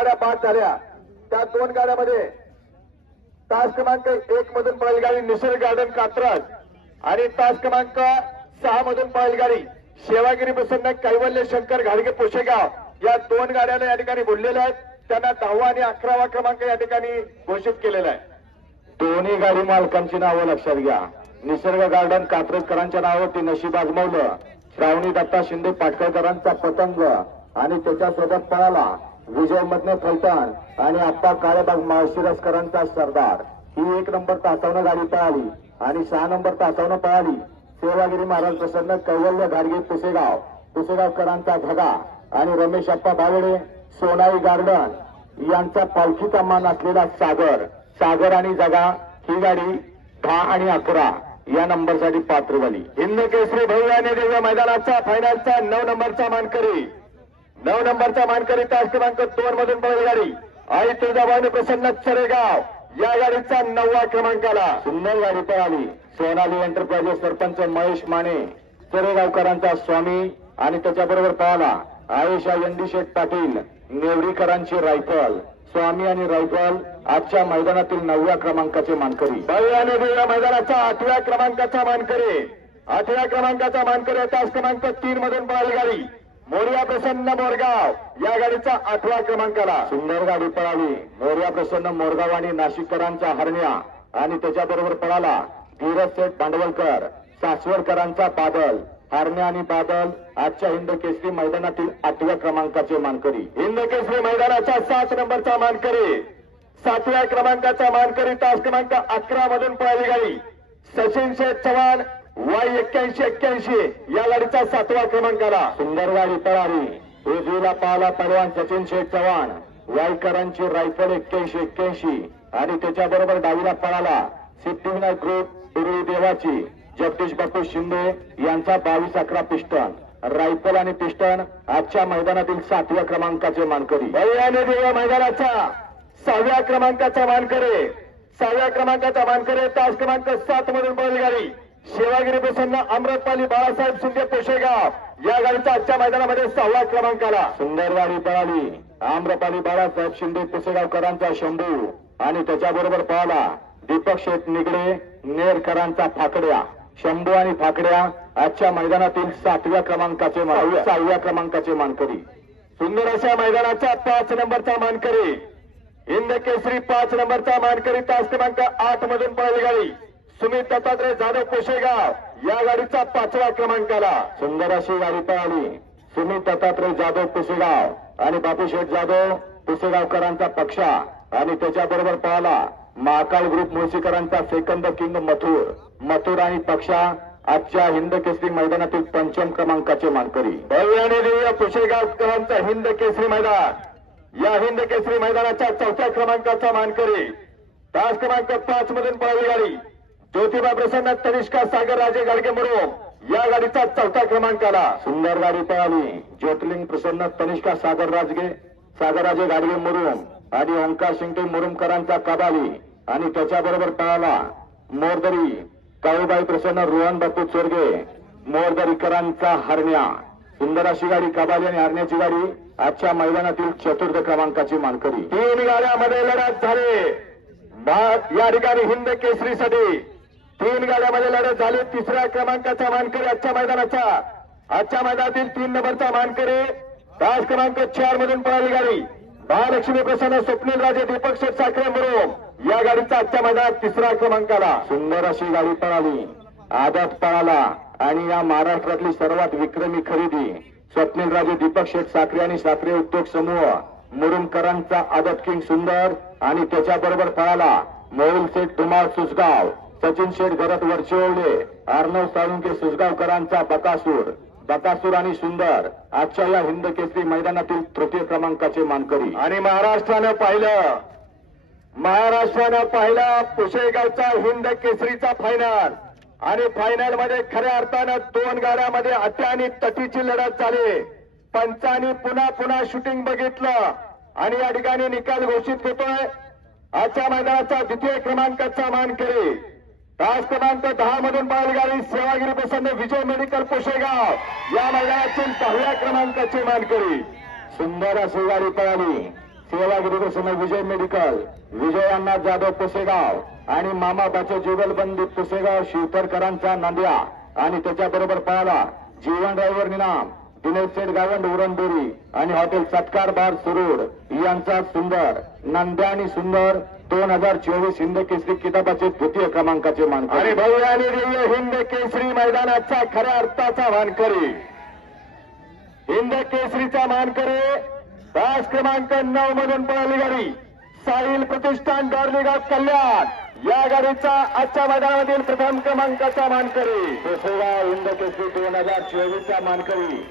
गाड्या बाद झाल्या. त्या दोन गाड्यामध्ये तास क्रमांक एक मधून पळाली गाडी निसर्ग गार्डन कात्रज आणि तास क्रमांक सहा मधून पळाली गाडी सेवागिरी प्रसन्न कैवल्य शंकर घाडगे पोशेगाव या दोन गाड्याला या ठिकाणी बोललेल्या आहेत. त्यांना दहावा आणि अकरावा क्रमांक या ठिकाणी घोषित केलेला आहे. दोन्ही गाडी मालकांची नावं लक्षात घ्या. निसर्ग गार्डन कात्रजकरांच्या नावावरती नशीब आजमावलं. श्रावणी दत्ता शिंदे पाटकरकरांचा पतंग आणि त्याच्यासोबत पळाला. विजय मधने फलटण आणि आप्पा काळेबाग माळशिरसकरांचा सरदार. ही एक नंबर तासावनं गाडी पळाली आणि सहा नंबर तासावनं पळाली. सेवागिरी महाराज प्रसन्न कैवल्य गाडगे पुसेगाव पुसेगावकरांचा धगा आणि रमेश अप्पा बावडे सोनाई गार्डन यांचा पालखीचा मान असलेला सागर. सागर आणि जगा ही गाडी दहा आणि अकरा या नंबरसाठी पात्र झाली. हिंद केसरी भव्याने दिव्य मैदानाचा फायनलचा नऊ नंबरचा मानकरी. नऊ नंबरचा मानकरी तास क्रमांक दोन मधून पळेल गाडी आई तुळजाभवानी प्रसन्न चरेगाव या गाडीचा नववा क्रमांकाला. सुंदर गाडी पळाली. सोनाली एंटरप्राइजेस सरपंच महेश माने चरेगावकरांचा स्वामी आणि त्याच्याबरोबर पळाला. यंदी यंडीशेठ पाटील नेवडीकरांची रायफल. स्वामी आणि रायफल आजच्या मैदानातील नवव्या क्रमांकाचे मानकरी. भव्याने दिव्या मैदानाचा आठव्या क्रमांकाचा मानकरी. आठव्या क्रमांकाचा मानकरी तास क्रमांक तीन मधून पळाली गाडी. मोर्या प्रसन्न मोरगाव. या गाडीचा आठव्या क्रमांकाला सुंदर गाडी पळाली. मोर्या प्रसन्न मोरगाव आणि नाशिककरांचा हरण्या. आणि त्याच्याबरोबर पळाला धीरज सेठ भांडवलकर सासवडकरांचा बादल. हरण्या आणि बादल आजच्या हिंद केसरी मैदानातील आठव्या क्रमांकाचे मानकरी. हिंद केसरी मैदानाचा सात नंबरचा मानकरी. सातव्या क्रमांकाचा मानकरी तास क्रमांक अकरा मधून पळाली गाडी. सचिन शेठ चव्हाण वाय एक्क्याऐंशी एक्क्याऐंशी. या गाडीचा सातवा क्रमांकाला सुंदर गाडी पळाली उजवीला पाहला पैलवान सचिन शेठ चव्हाण. वायकरांची रायफल एक्क्याऐंशी एक्क्याऐंशी. आणि त्याच्याबरोबर डावीला पळाला सिद्धिविनायक ग्रुप उरुळी देवाची. जगदीश बापू शिंदे यांचा बावीस अकरा पिस्टन. रायफल आणि पिस्टन आजच्या मैदानातील सातव्या क्रमांकाचे मानकरी. भैयाने देवा मैदानाचा सहाव्या क्रमांकाचा मानकरी. सहाव्या क्रमांकाचा मानकरी तास क्रमांक सात मधून पळली गाडी सेवागिरी प्रसन्न अमृतपाली बाळासाहेब शिंदे पोशेगाव या गाडीचा आजच्या मैदानामध्ये सहाव्या क्रमांकाला सुंदर गाडी पळाली. आम्रपाली बाळासाहेब शिंदे पुसेगावकरांचा शंभू. आणि त्याच्याबरोबर पळाला दीपक शेठ निगडे नेरकरांचा फाकड्या. शंभू आणि फाकड्या आजच्या मैदानातील सातव्या क्रमांकाचे सहाव्या. क्रमांकाचे मानकरी. सुंदर अशा मैदानाचा पाच नंबरचा मानकरी. हिंद केसरी पाच नंबरचा मानकरी तास क्रमांक आठ मधून पळाली गाडी. सुमित दत्तात्रय जाधव कोशेगाव या गाडीचा पाचवा क्रमांकाला सुंदर अशी गाडी पळाली. सुमित दत्तात्रय जाधव पुसेगाव आणि बापूशेठ जाधव कुसेगावकरांचा पक्षा आणि त्याच्याबरोबर पळाला महाकाळ ग्रुप मुळशीकरांचा सेकंद किंग मथुर. मथुर आणि पक्षा आजच्या हिंद केसरी मैदानातील पंचम क्रमांकाचे मानकरी. भव्य आणि दिव्य कुशेगावकरांचा हिंद केसरी मैदान. या हिंद केसरी मैदानाच्या चौथ्या क्रमांकाचा मानकरी. तास क्रमांक पाच मधून पळाली गाडी. ज्योतिबा प्रसन्न तनिष्का सागर राजे गाडगे मुरुम. या गाडीचा चौथा क्रमांक आला. सुंदर गाडी पळाली. ज्योतिलिंग प्रसन्न तनिष्का सागर राजगे सागरराजे गाडगे मुरुम आणि ओंकार शिंगटे मुरुमकरांचा कबाली आणि त्याच्याबरोबर पळाला मोरदरी काळूबाई प्रसन्न रोहन बापू चोरगे मोरदरीकरांचा हरण्या. सुंदर अशी गाडी कबाली आणि हरण्याची गाडी आजच्या मैदानातील चतुर्थ क्रमांकाची मानकरी. तीन गाड्यामध्ये लढत झाले. बा- या ठिकाणी हिंद केसरीसाठी. तीन गाड्यामध्ये लढत झाली. तिसऱ्या क्रमांकाचा मानकरी आजच्या मैदानाचा. आजच्या मैदानातील तीन नंबरचा मानकरी तास क्रमांक चार मधून पळाली गाडी. महालक्ष्मी प्रसन्न स्वप्नील राजे दीपक शेठ साखरे मुरुम या गाडीचा आजच्या मैदानात तिसरा क्रमांकाला. सुंदर अशी गाडी पळाली. आदात पळाला. आणि या महाराष्ट्रातली सर्वात विक्रमी खरेदी स्वप्नील राजे दीपक शेठ साखरे आणि साखरे उद्योग समूह मुरुमकरांचा आदत किंग सुंदर आणि त्याच्याबरोबर पळाला मोहुल सेठ धुमाळ सुसगाव सचिन शेठ भरत वरचिवले अर्णव साळुंके सुजगावकरांचा बकासूर बकासूर आणि सुंदर आजच्या या हिंद केसरी मैदानातील तृतीय क्रमांकाचे मानकरी. आणि महाराष्ट्रानं पाहिलं महाराष्ट्रानं पाहिला पुशेगावचा हिंद केसरीचा फायनल आणि फायनलमध्ये खऱ्या अर्थानं दोन गाड्यामध्ये अट्या आणि तटीची लढत झाली. पंचानी पुन्हा पुन्हा शूटिंग बघितलं. आणि या ठिकाणी निकाल घोषित होतोय. आजच्या मैदानाचा द्वितीय क्रमांकाचा मानकरी. तास क्रमांक दहा मधून बैलगाडी सेवागिरी प्रसन्न विजय मेडिकल पोशेगाव या मैदानातील पहिल्या क्रमांकाची मानकरी सुंदर अशी गाडी पळाली. सेवागिरी प्रसन्न विजय मेडिकल विजयांना जाधव पुसेगाव आणि मामाबाचे जुगलबंदी पुसेगाव शिवतरकरांचा नांदिया. आणि त्याच्याबरोबर पळाला जीवन ड्रायव्हर निनाम दिनेश सेठ गावंड उरणबोरी आणि हॉटेल सत्कार बार सुरूड यांचा सुंदर नंद्या आणि सुंदर दोन हजार चोवीस हिंद केसरी किताबाचे द्वितीय क्रमांकाचे मान आणि भव्य आणि दिव्य हिंद केसरी मैदानाचा खऱ्या अर्थाचा मानकरी. हिंद केसरीचा मानकरी तास क्रमांक नऊ मधून पळाली गाडी. साहिल प्रतिष्ठान डॉर्लीगाव कल्याण. या गाडीचा आजच्या मैदानामधील प्रथम क्रमांकाचा मानकरी. हिंद केसरी दोन हजार चोवीसचा मानकरी.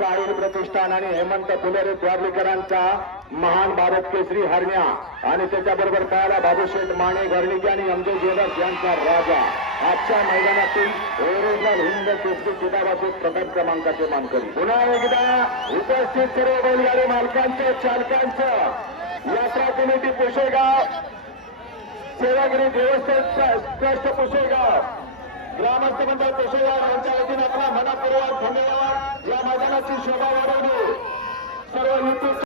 साहिल प्रतिष्ठान आणि हेमंत फुलेरे द्वारलीकरांचा महान भारत केसरी हरण्या. आणि त्याच्याबरोबर पाहायला बाबूशेठ माने घरणिके आणि अंजय ज्वेलर्स यांचा राजा. आजच्या मैदानातील ओरिजिनल हिंद केसरी किताबाचे प्रथम क्रमांकाचे मानकरी. पुन्हा एकदा उपस्थित सर्व बैलगाडी मालकांचं चालकांचं. यात्रा कमिटी पुशेगाव. सेवागिरी देवस्थान ट्रस्ट पुशेगाव. ग्रामस्थ मंडळ कोशेगाव यांच्या वतीनं आपला मनापूर्वक धन्यवाद. या मैदानाची शोभा वाढवली. सर्व युती